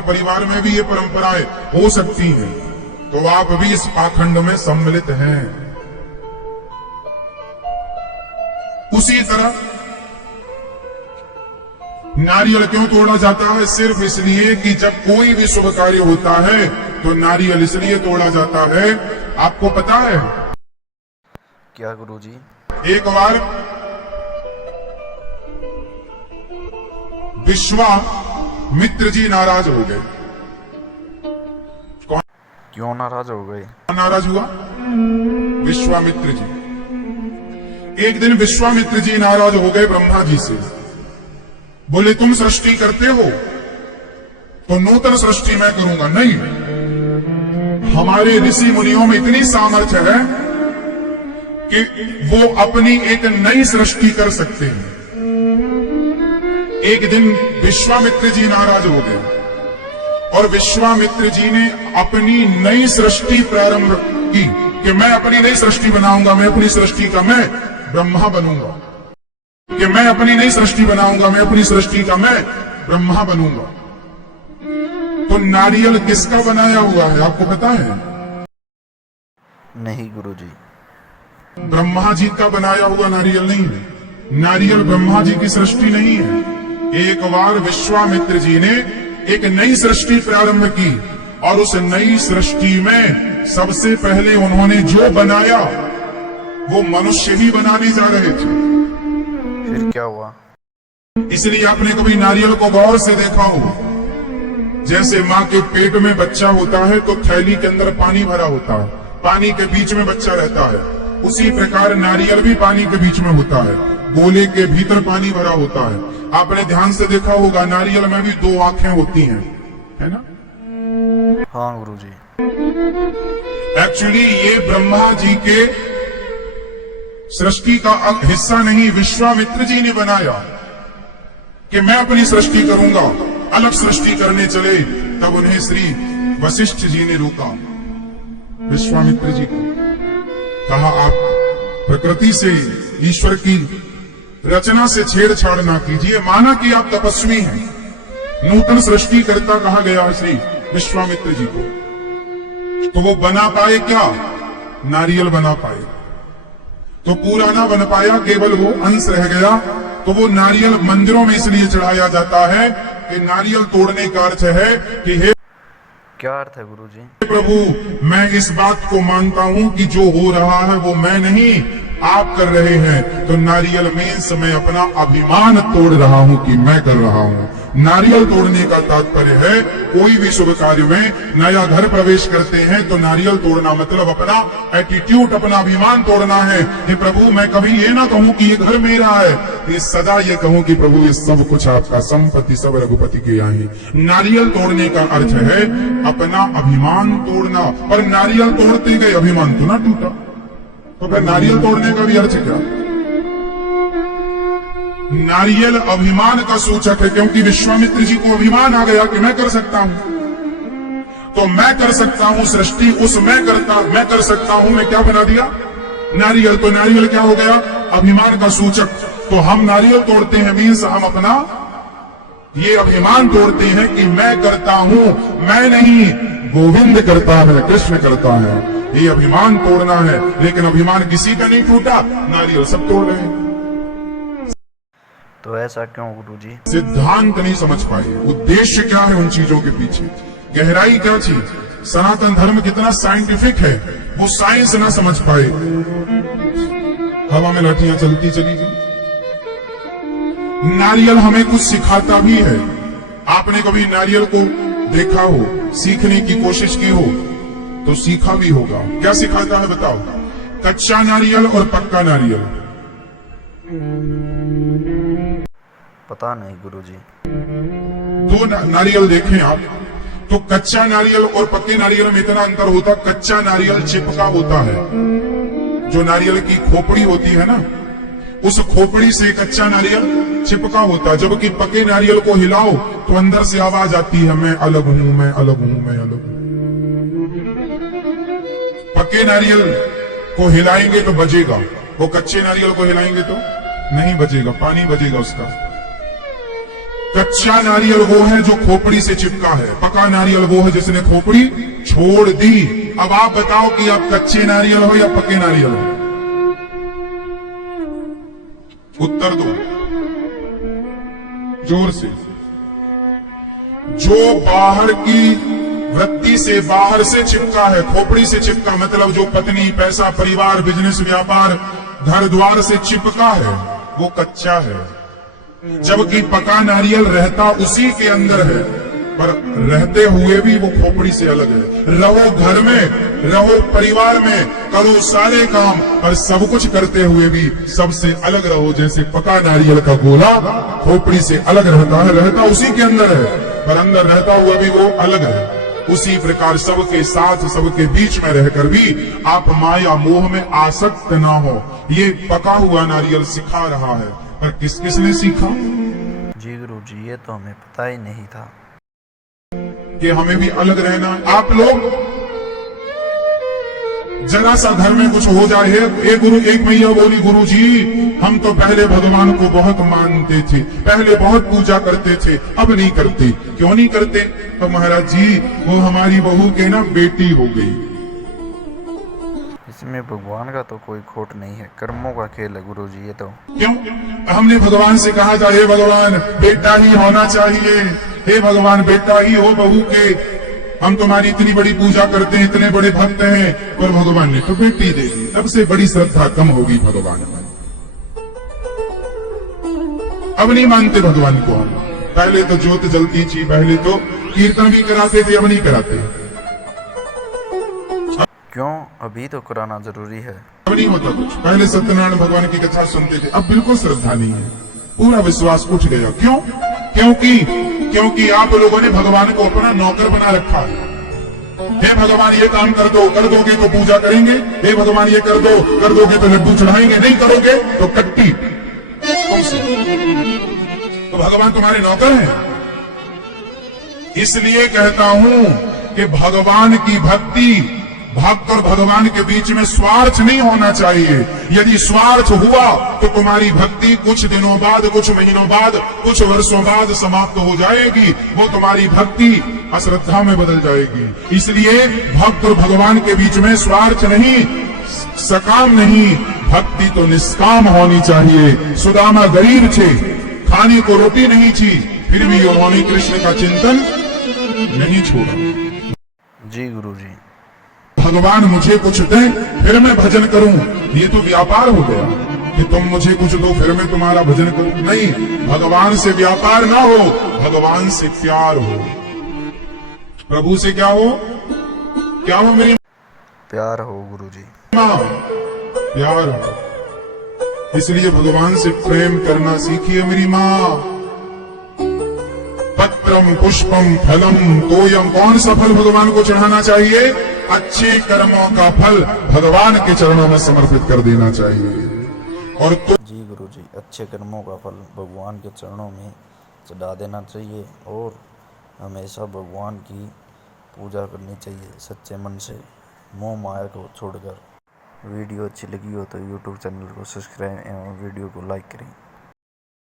हर परिवार में भी ये परंपराएं हो सकती हैं, तो आप भी इस पाखंड में सम्मिलित हैं। उसी तरह नारियल क्यों तोड़ा जाता है? सिर्फ इसलिए कि जब कोई भी शुभ कार्य होता है तो नारियल इसलिए तोड़ा जाता है। आपको पता है क्या गुरुजी? एक बार विश्वामित्र जी नाराज हो गए। कौन क्यों नाराज हो गए? नाराज हुआ? विश्वामित्र जी। एक दिन विश्वामित्र जी नाराज हो गए ब्रह्मा जी से। बोले तुम सृष्टि करते हो तो नूतन सृष्टि मैं करूंगा। नहीं, हमारे ऋषि मुनियों में इतनी सामर्थ्य है कि वो अपनी एक नई सृष्टि कर सकते हैं। एक दिन विश्वामित्र जी नाराज हो गए और विश्वामित्र जी ने अपनी नई सृष्टि प्रारंभ की कि मैं अपनी नई सृष्टि बनाऊंगा, मैं अपनी सृष्टि का मैं ब्रह्मा बनूंगा, कि मैं अपनी नई सृष्टि बनाऊंगा, मैं अपनी सृष्टि का मैं ब्रह्मा बनूंगा। तो नारियल किसका बनाया हुआ है आपको पता है? नहीं गुरुजी। ब्रह्मा जी का बनाया हुआ नारियल नहीं है। नारियल ब्रह्मा जी की सृष्टि नहीं है। एक बार विश्वामित्र जी ने एक नई सृष्टि प्रारंभ की और उस नई सृष्टि में सबसे पहले उन्होंने जो बनाया वो मनुष्य ही बनाने जा रहे थे। फिर क्या हुआ? इसलिए आपने कभी नारियल को गौर से देखा हो? जैसे माँ के पेट में बच्चा होता है तो थैली के अंदर पानी भरा होता है, पानी के बीच में बच्चा रहता है। उसी प्रकार नारियल भी पानी के बीच में होता है, गोले के भीतर पानी भरा होता है। आपने ध्यान से देखा होगा नारियल में भी दो आंखें होती हैं, है ना? हाँ गुरुजी। एक्चुअली ये ब्रह्मा जी के सृष्टि का हिस्सा नहीं, विश्वामित्र जी ने बनाया कि मैं अपनी सृष्टि करूंगा। अलग सृष्टि करने चले तब उन्हें श्री वशिष्ठ जी ने रोका। विश्वामित्र जी को कहा आप प्रकृति से, ईश्वर की रचना से छेड़छाड़ ना कीजिए। माना कि आप तपस्वी हैं, नूतन सृष्टि करता कहा गया श्री विश्वामित्र जी को, तो वो बना पाए क्या? नारियल बना पाए। तो पूरा ना बन पाया, केवल वो अंश रह गया। तो वो नारियल मंदिरों में इसलिए चढ़ाया जाता है कि नारियल तोड़ने का अर्थ है कि हे क्या अर्थ है गुरुजी? प्रभु, मैं इस बात को मानता हूं कि जो हो रहा है वो मैं नहीं आप कर रहे हैं। तो नारियल मीन्स मैं अपना अभिमान तोड़ रहा हूं कि मैं कर रहा हूं। नारियल तोड़ने का तात्पर्य है कोई भी शुभ कार्य में नया घर प्रवेश करते हैं तो नारियल तोड़ना मतलब अपना एटीट्यूड, अपना अभिमान तोड़ना है। हे प्रभु, मैं कभी ये ना कहूं कि ये घर मेरा है, ये सदा ये कहूं कि प्रभु ये सब कुछ आपका, संपत्ति सब रघुपति के यहाँ है। नारियल तोड़ने का अर्थ है अपना अभिमान तोड़ना। पर नारियल तोड़ते गए, अभिमान तो ना टूटा, तो फिर नारियल तोड़ने का भी अर्थ क्या? नारियल अभिमान का सूचक है, क्योंकि विश्वामित्र जी को अभिमान आ गया कि मैं कर सकता हूं, तो मैं कर सकता हूं सृष्टि, उस मैं कर सकता हूं मैं क्या बना दिया? नारियल। तो नारियल क्या हो गया? अभिमान का सूचक। तो हम नारियल तोड़ते हैं मीन्स हम अपना ये अभिमान तोड़ते हैं कि मैं करता हूं, मैं नहीं, गोविंद करता है, कृष्ण करता है। ये अभिमान तोड़ना है। लेकिन अभिमान किसी का नहीं टूटा, नारियल सब तोड़ रहे हैं। तो ऐसा क्यों गुरुजी? सिद्धांत नहीं समझ पाए, उद्देश्य क्या है उन चीजों के पीछे, गहराई क्या चीज, सनातन धर्म कितना साइंटिफिक है वो साइंस ना समझ पाए। हवा में लाठियां चलती चली गई। नारियल हमें कुछ सिखाता भी है। आपने कभी नारियल को देखा हो, सीखने की कोशिश की हो तो सीखा भी होगा। क्या सिखाता है बताओ? कच्चा नारियल और पक्का नारियल। पता नहीं गुरुजी। दो नारियल देखें आप तो कच्चा नारियल और पक्के नारियल में इतना अंतर होता, कच्चा नारियल चिपका होता है। जो नारियल की खोपड़ी होती है ना, उस खोपड़ी से कच्चा नारियल चिपका होता है। जबकि पके नारियल को हिलाओ तो अंदर से आवाज आती है, मैं अलग हूं, मैं अलग हूं, मैं अलग हूं। पके नारियल को हिलाएंगे तो बजेगा, वो कच्चे नारियल को हिलाएंगे तो नहीं बजेगा, पानी बजेगा उसका। कच्चा नारियल वो है जो खोपड़ी से चिपका है, पका नारियल वो है जिसने खोपड़ी छोड़ दी। अब आप बताओ कि आप कच्चे नारियल हो या पके नारियल हो? उत्तर दो जोर से। जो बाहर की वृत्ति से बाहर से चिपका है, खोपड़ी से चिपका, मतलब जो पत्नी, पैसा, परिवार, बिजनेस, व्यापार, घर द्वार से चिपका है, वो कच्चा है। जबकि पका नारियल रहता उसी के अंदर है, पर रहते हुए भी वो खोपड़ी से अलग है। रहो घर में, रहो परिवार में, करो सारे काम, पर सब कुछ करते हुए भी सबसे अलग रहो। जैसे पका नारियल का गोला खोपड़ी से अलग रहता है, रहता उसी के अंदर है, पर अंदर रहता हुआ भी वो अलग है। उसी प्रकार सबके साथ, सबके बीच में रहकर भी आप माया मोह में आसक्त ना हो। ये पका हुआ नारियल सिखा रहा है, पर किस किसने सीखा? जी गुरु जी, ये तो हमें पता ही नहीं था कि हमें भी अलग रहना। आप लोग जरा सा घर में कुछ हो जाए, एक मैया बोली, गुरु जी हम तो पहले भगवान को बहुत मानते थे, पहले बहुत पूजा करते थे, अब नहीं करते। क्यों नहीं करते? तो महाराज जी वो हमारी बहू के ना बेटी हो गई। इसमें भगवान का तो कोई खोट नहीं है, कर्मों का खेल है गुरु जी ये तो। क्यों? हमने भगवान से कहा था, हे भगवान बेटा ही होना चाहिए, हे भगवान बेटा ही हो बहू के, हम तुम्हारी इतनी बड़ी पूजा करते हैं, इतने बड़े भक्त हैं, पर भगवान ने तो बेटी दे दी। सबसे बड़ी श्रद्धा कम होगी भगवान में। अब नहीं मानते भगवान को हम। पहले तो ज्योत जलती थी, पहले तो कीर्तन भी कराते थे, अब नहीं कराते। क्यों? अभी तो कराना जरूरी है। अब नहीं होता कुछ। पहले सत्यनारायण भगवान की कथा सुनते थे, अब बिल्कुल श्रद्धा नहीं है, पूरा विश्वास उठ गया। क्यों? क्योंकि आप लोगों ने भगवान को अपना नौकर बना रखा है। हे भगवान ये काम कर दो, कर दोगे तो पूजा करेंगे, हे भगवान ये कर दो, कर दोगे तो लड्डू चढ़ाएंगे, नहीं करोगे तो कट्टी। तो भगवान तुम्हारे नौकर हैं। इसलिए कहता हूं कि भगवान की भक्ति, भक्त और भगवान के बीच में स्वार्थ नहीं होना चाहिए। यदि स्वार्थ हुआ तो तुम्हारी भक्ति कुछ दिनों बाद, कुछ महीनों बाद, कुछ वर्षों बाद समाप्त हो जाएगी। वो तुम्हारी भक्ति अश्रद्धा में बदल जाएगी। इसलिए भक्त और भगवान के बीच में स्वार्थ नहीं, सकाम नहीं, भक्ति तो निष्काम होनी चाहिए। सुदामा गरीब थे, खाने को रोटी नहीं थी, फिर भी उन्होंने कृष्ण का चिंतन नहीं छोड़ा। जी गुरु जी। भगवान मुझे कुछ दे फिर मैं भजन करूं, ये तो व्यापार हो गया कि तुम मुझे कुछ दो फिर मैं तुम्हारा भजन करूं। नहीं, भगवान से व्यापार ना हो, भगवान से प्यार हो। प्रभु से क्या हो? क्या हो मेरी? प्यार हो गुरु जी। मां, प्यार हो। इसलिए भगवान से प्रेम करना सीखिए मेरी मां। पत्रम पुष्पम फलम तोयम, कौन सा फल भगवान को चढ़ाना चाहिए? अच्छे कर्मों का फल भगवान के चरणों में समर्पित कर देना चाहिए। और तो जी गुरु जी, अच्छे कर्मों का फल भगवान के चरणों में चढ़ा देना चाहिए और हमेशा भगवान की पूजा करनी चाहिए सच्चे मन से, मोह माया को छोड़कर। वीडियो अच्छी लगी हो तो यूट्यूब चैनल को सब्सक्राइब एवं वीडियो को लाइक करें।